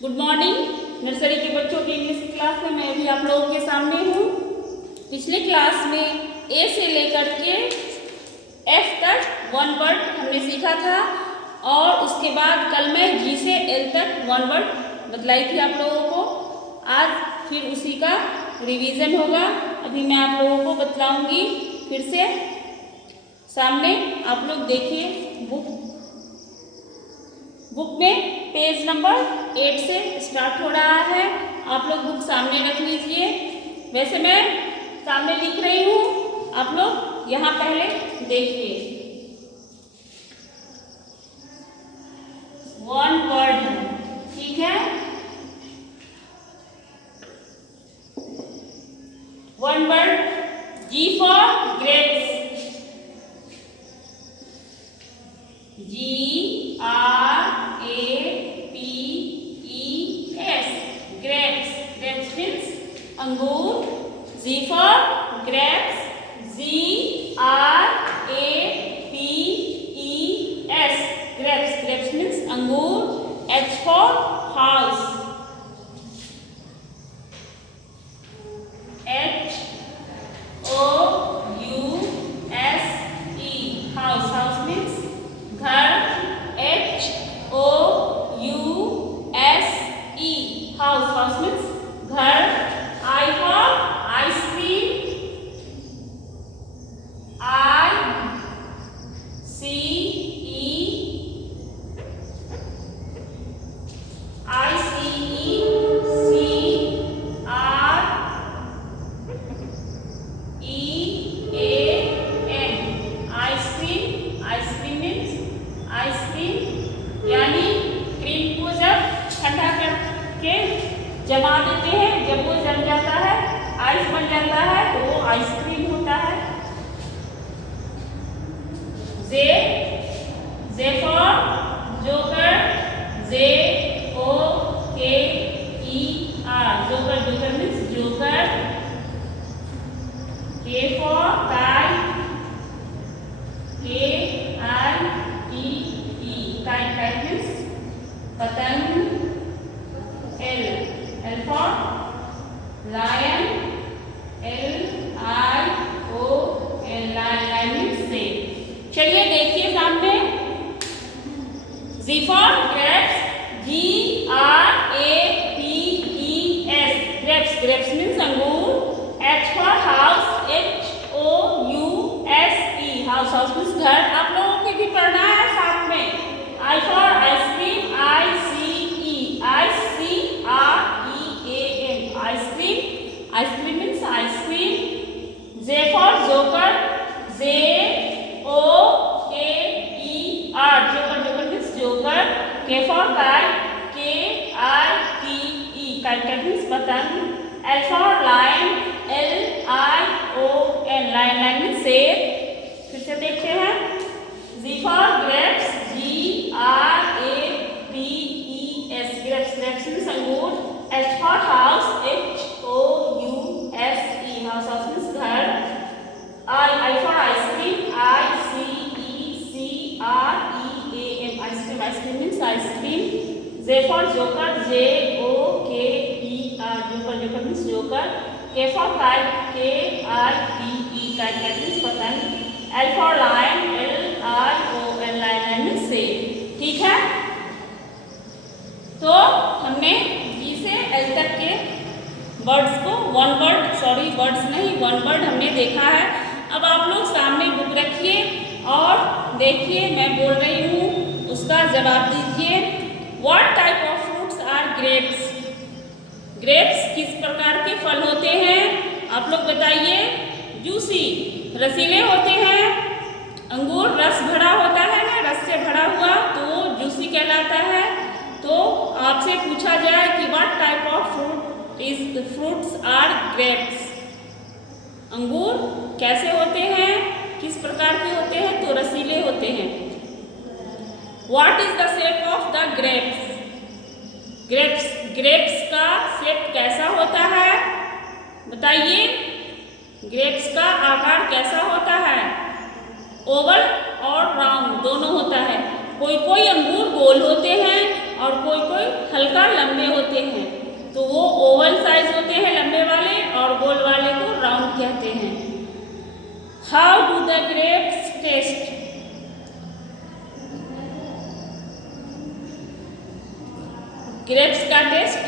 Good morning. Nursery के बच्चों की इंग्लिश क्लास में मैं भी आप लोगों के सामने हूँ। पिछले क्लास में ए से लेकर के एफ तक वन वर्ड हमने सीखा था और उसके बाद कल मैं जी से एल तक वन वर्ड बतलाई थी आप लोगों को। आज फिर उसी का रिवीजन होगा। अभी मैं आप लोगों को बतलाऊंगी फिर से। सामने आप लोग देखिए बुक में पेज नंबर 8 से स्टार्ट हो रहा है। आप लोग बुक सामने रख लीजिए। वैसे मैं सामने लिख रही हूँ, आप लोग यहाँ पहले देखिए। वन वर्ड है, ठीक है। One word G for grapes, grapes means अंगूर। G for grapes, grapes means अंगूर। H for house, house means घर। house means घर। I for ice cream, ice cream means ice cream, यानी क्रीम को जब ठंडा करके जमा देते हैं, जब वो जम जाता है, आइस बन जाता है, तो वो आइसक्रीम होता है। J for joker, joker means joker. के फॉर काइट, काइट मीन्स पतंग। L for lion, lion means शेर। चलिए देखिए सामने। G for grapes, grapes means अंगूर। H for house, house means घर। आप लोगों को भी पढ़ना है साथ में। I for ice cream, ice cream means ice cream। J for joker, joker means joker। K for kite, kite means पतंग। L for lion, lion means शेर। फिर से देखते हैं। G for grapes, grapes means अंगूर। H for house, house means घर। I for ice cream, ice cream means ice cream। J for joker, joker means joker। K for kite, kite means पतंग। L for lion, lion means शेर। ठीक है, तो हमने जी से L तक के वर्ड्स को वन वर्ड हमने देखा है। अब आप लोग सामने बुक रखिए और देखिए, मैं बोल रही हूँ उसका जवाब दीजिए। What type of fruits are grapes? Grapes किस प्रकार के फल होते हैं? आप लोग बताइए। जूसी, रसीले होते हैं। अंगूर रस भरा होता है ना, रस से भरा हुआ, तो वो जूसी कहलाता है। तो आपसे पूछा जाए कि what type of fruits are grapes? अंगूर कैसे होते हैं, किस प्रकार के होते हैं? तो रसीले होते हैं। What is the shape of the grapes? Grapes का शेप कैसा होता है? बताइए। ग्रेप्स का आकार कैसा होता है? ओवल और राउंड दोनों होता है। कोई कोई अंगूर गोल होते हैं और कोई कोई हल्का लंबे grapes taste? ग्रेप्स का टेस्ट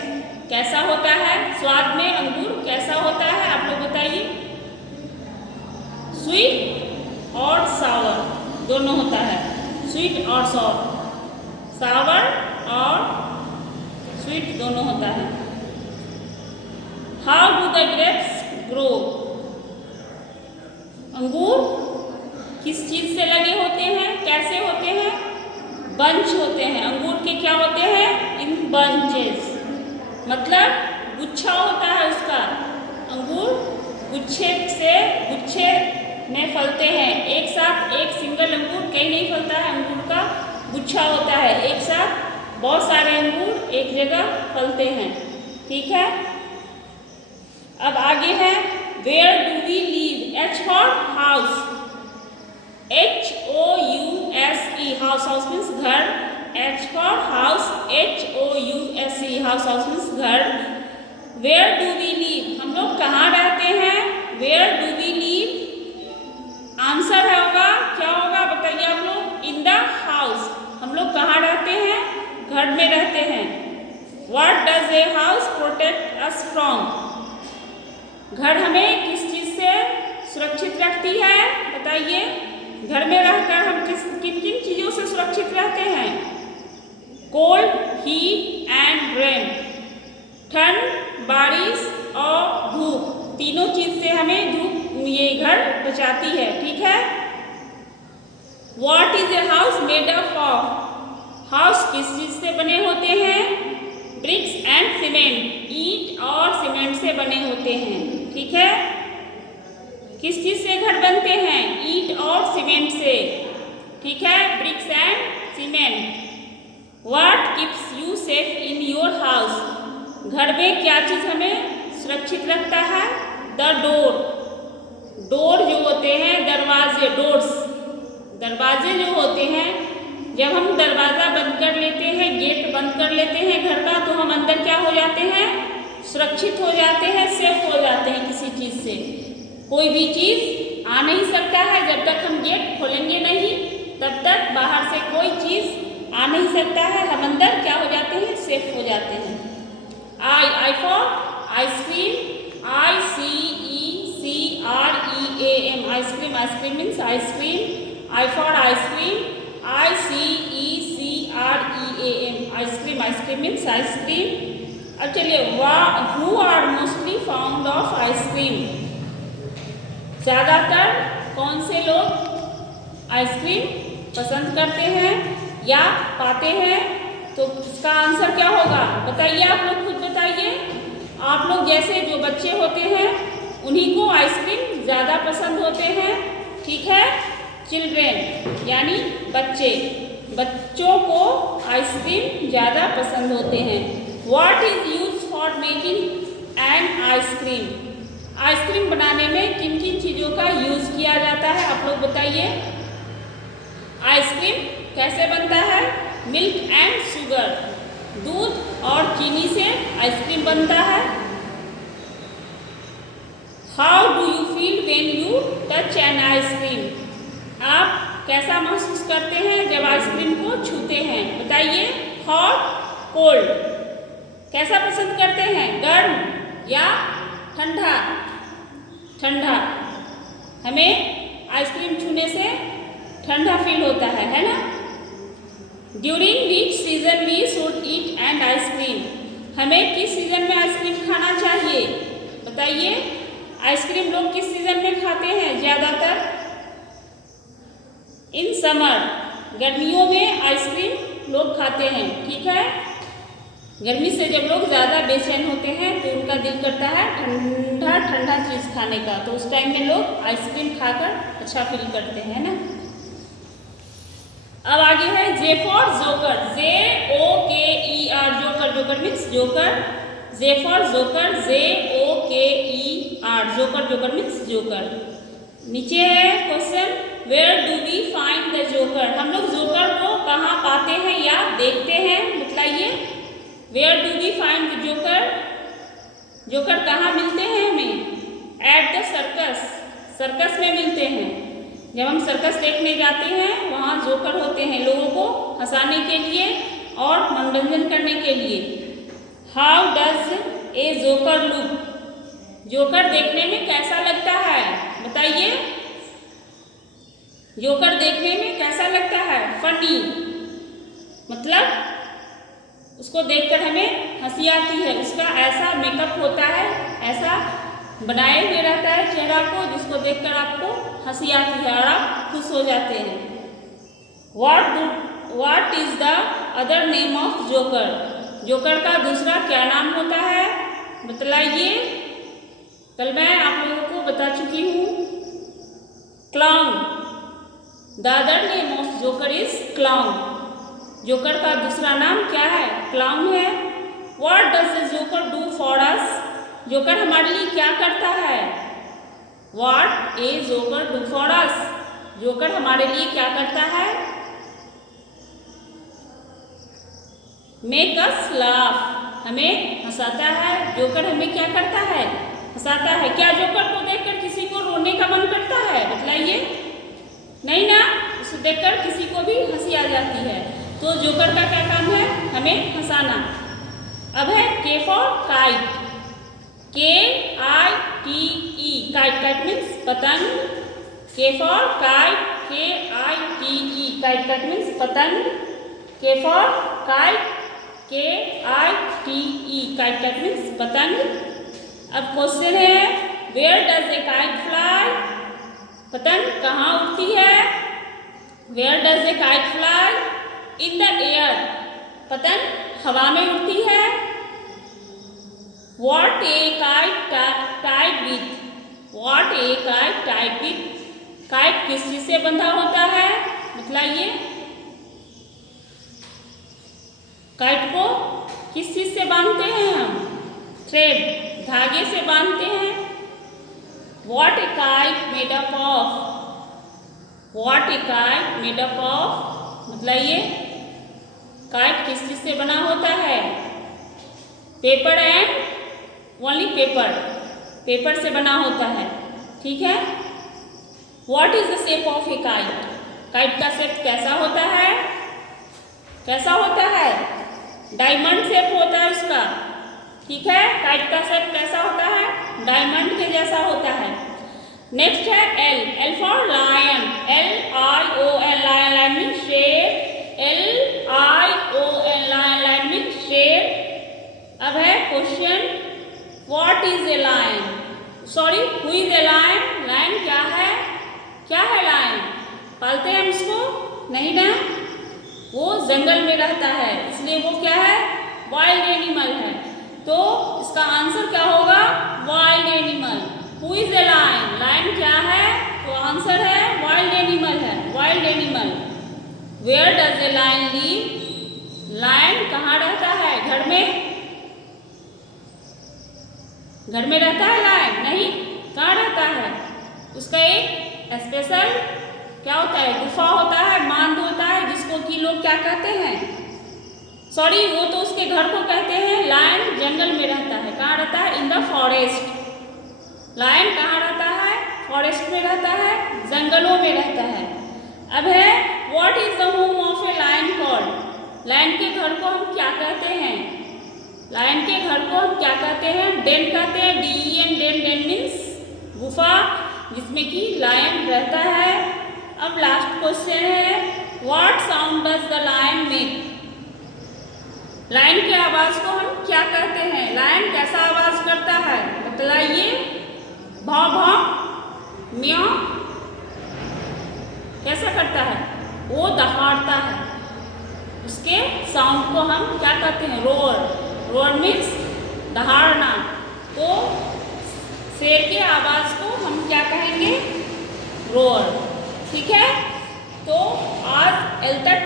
कैसा होता है? स्वाद में अंगूर कैसा होता है? आप लोग बताइए। स्वीट और सावर दोनों होता है, स्वीट और सावर और स्वीट दोनों होता है। How do the grapes grow? अंगूर किस चीज से लगे होते हैं? कैसे होते हैं? बंच होते हैं। अंगूर के क्या होते हैं? इन बंचेस, मतलब गुच्छा होता है उसका। अंगूर गुच्छे में फलते हैं। एक साथ एक सिंगल अंगूर कहीं नहीं फलता है, अंगूर का गुच्छा होता है। एक साथ बहुत सारे अंगूर एक जगह फलते हैं। ठीक है, अब आगे है where do we live? H for house, HOUSE, house, house means घर। H for house, HOUSE, house, house means घर। Where do we live? हम लोग कहाँ रहते हैं? Where do we live? Answer होगा क्या होगा बताइए आप लोग? In the house. हम लोग कहाँ रहते हैं? घर में रहते हैं। What does a house protect us from? घर हमें किस चीज से सुरक्षित रखती है? बताइए। घर में रहकर हम किन किन चीजों से सुरक्षित रहते हैं? कोल्ड, हीट एंड रेन, ठंड, बारिश और धूप, तीनों चीज से हमें धूप ये घर बचाती है। ठीक है। What is a house made up of? House किस चीज से बने होते हैं? ब्रिक्स एंड सीमेंट, ईंट और सीमेंट से बने होते हैं। ठीक है, किस चीज से घर बनते हैं? ईंट और सीमेंट से। ठीक है, bricks and cement. What keeps you safe in your house? घर में क्या चीज हमें सुरक्षित रखता है? द डोर, डोर जो होते हैं दरवाजे, डोर्स, दरवाजे जो होते हैं, जब हम दरवाज़ा बंद कर लेते हैं, गेट बंद कर लेते हैं घर का, तो हम अंदर क्या हो जाते हैं? सुरक्षित हो जाते हैं, सेफ हो जाते हैं किसी चीज़ से। कोई भी चीज़ आ नहीं सकता है जब तक हम गेट खोलेंगे नहीं, तब तक बाहर से कोई चीज़ आ नहीं सकता है। हम अंदर क्या हो जाते हैं? सेफ हो जाते हैं। I for ice cream, ICECREAM, ice cream, ice cream means ice cream. I for ice cream, ICECREAM, ice cream, ice cream means ice cream. अब चलिए, who are mostly found of ice cream? ज़्यादातर कौन से लोग आइसक्रीम पसंद करते हैं या पाते हैं? तो इसका आंसर क्या होगा बताइए, आप लोग खुद बताइए। आप लोग जैसे जो बच्चे होते हैं उन्हीं को आइसक्रीम ज़्यादा पसंद होते हैं। ठीक है, चिल्ड्रेन यानी बच्चे, बच्चों को आइसक्रीम ज़्यादा पसंद होते हैं। What is use for making an ice cream? Ice cream बनाने में किन किन चीज़ों का यूज़ किया जाता है? आप लोग बताइए। आइसक्रीम कैसे बनता है? मिल्क एंड शुगर, दूध और चीनी से आइसक्रीम बनता है। How do you feel when you touch an ice cream? आप कैसा महसूस करते हैं जब आइसक्रीम को छूते हैं? बताइए। हॉट, कोल्ड, कैसा पसंद करते हैं? गर्म या ठंडा? ठंडा। हमें आइसक्रीम छूने से ठंडा फील होता है ना। During which season we should eat and ice cream? हमें किस सीजन में आइसक्रीम खाना चाहिए? बताइए। आइसक्रीम लोग किस सीजन में खाते हैं ज़्यादातर? इन समर, गर्मियों में आइसक्रीम लोग खाते हैं। ठीक है, गर्मी से जब लोग ज़्यादा बेचैन होते हैं तो उनका दिल करता है ठंडा ठंडा चीज़ खाने का, तो उस टाइम में लोग आइसक्रीम खाकर अच्छा फील करते हैं ना। अब आगे है J for joker, JOKER, joker, joker means joker. J for joker, JOKER, joker, joker means joker. नीचे है question, where do we find the joker? हम लोग जोकर को कहाँ पाते हैं या देखते हैं? बताइए। Where do we find the joker? Joker कहाँ मिलते हैं हमें? एट द सर्कस, सर्कस में मिलते हैं। जब हम सर्कस देखने जाते हैं वहाँ जोकर होते हैं लोगों को हंसाने के लिए और मनोरंजन करने के लिए। How does a joker look? Joker देखने में कैसा लगता है बताइए। जोकर देखने में कैसा लगता है? फनी, मतलब उसको देखकर हमें हंसी आती है। उसका ऐसा मेकअप होता है, ऐसा बनाए हुए रहता है चेहरा को, जिसको देखकर आपको हंसी आती है और आप खुश हो जाते हैं। What is the other name of joker? Joker का दूसरा क्या नाम होता है बतलाइए। कल मैं आप लोगों को बता चुकी हूँ, clown. The other name of joker is clown. Joker का दूसरा नाम क्या है? क्लाउन है। What does the joker do for us? Joker हमारे लिए क्या करता है? What a joker do for us? Joker हमारे लिए क्या करता है? Make us laugh, हमें हंसाता है। जोकर हमें क्या करता है? हंसाता है। क्या जोकर को देखकर किसी को रोने का मन करता है बतलाइए? नहीं ना, उसे देखकर किसी को भी हंसी आ जाती है। तो जोकर का क्या काम है? हमें हंसाना। अब है K for kite, K-I-T-E, kite, kite means पतंग। K for kite, K-I-T-E, kite, kite means पतंग। K for kite, K-I-T-E, kite, kite means पतंग। अब क्वेश्चन है, where does a kite fly? पतंग कहाँ उड़ती है? Where does a kite fly? In the air, पतंग हवा में उड़ती है। What a kite tied with? What a kite tied with? Kite किस चीज से बंधा होता है बतलाइए। काइट को किस चीज से बांधते हैं हम? थ्रेड, धागे से बांधते हैं। What a kite made up of? What a kite made up of? बतलाइए, काइट किस चीज से बना होता है? Paper and only paper, paper से बना होता है। ठीक है। What is the shape of a kite? Kite का शेप कैसा होता है? कैसा होता है? डायमंड शेप होता है उसका। ठीक है, काइट का शेप कैसा होता है? डायमंड के जैसा होता है। नेक्स्ट है L, L for lion, L-I-O-N, lion, lion mean शेर। L-I-O-N, लायन, लायन मीन शेर। अब है question, what is a lion? Sorry, who is a lion? Lion क्या है? क्या है लायन? पालते हैं हम इसको? नहीं ना, वो जंगल में रहता है, इसलिए वो क्या है? वाइल्ड एनिमल है। तो इसका आंसर क्या होगा? Wild animal. Who is a lion? Lion क्या है? तो आंसर है वाइल्ड एनिमल है, wild animal. Where does a lion live? Lion कहाँ रहता है? घर में? घर में रहता है लायन? नहीं, कहाँ रहता है? उसका एक स्पेशल क्या होता है? गुफा होता है, मांद होता है, जिसको कि लोग क्या कहते हैं? सॉरी, वो तो उसके घर को कहते हैं। लायन जंगल में रहता है। कहाँ रहता है? In the forest. लायन कहाँ रहता है? फॉरेस्ट में रहता है, जंगलों में रहता है। अब है what is the home of a lion called? Lion के घर को हम क्या कहते हैं? लायन के घर को हम क्या कहते हैं? डेन कहते हैं। D-E-N, डेन, डेन मीन्स गुफा जिसमें कि लायन रहता है। अब लास्ट क्वेश्चन है, what sound does the lion make? Lion की आवाज को हम क्या कहते हैं? लायन कैसा आवाज करता है बतलाइए। भाव भाव, म्याऊ, कैसा करता है? वो दहाड़ता है। उसके साउंड को हम क्या कहते हैं? रोर। रोर मीन्स दहाड़ना। तो शेर की आवाज को हम क्या कहेंगे? रोर। ठीक है। तो आज एल तक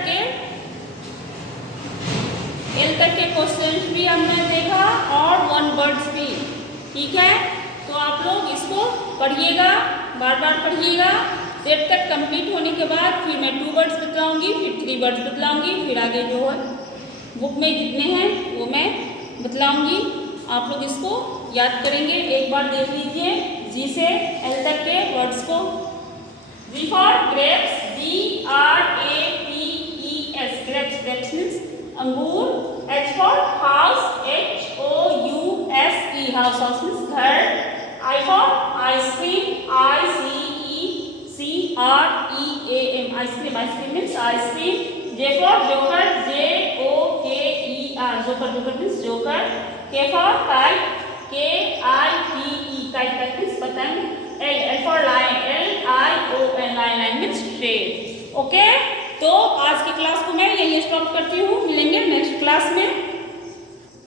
के क्वेश्चंस भी हमने देखा और वन वर्ड्स भी। ठीक है, तो आप लोग इसको पढ़िएगा, बार बार पढ़िएगा। जेड तक कंप्लीट होने के बाद फिर मैं 2 वर्ड्स बतलाऊंगी, फिर 3 वर्ड्स बतलाऊंगी, फिर आगे जो है बुक में जितने हैं वो मैं बतलाऊंगी। आप लोग इसको याद करेंगे। एक बार देख लीजिए जी से एल तक के वर्ड्स को। G for grapes, GRAPES, grapes, grapes means अंगूर. H for house, HOUSE, house, house means घर. I for ice cream, ICECREAM, ice cream, ice cream means ice cream. J for joker, JOKER, joker, joker means joker. K for kite, KITE, kite, kite means पतंग. L for lion, LION, lion means शेर. Okay, तो आज की class को मैं यही stop करती हूँ. मिलेंगे नेक्स्ट क्लास में.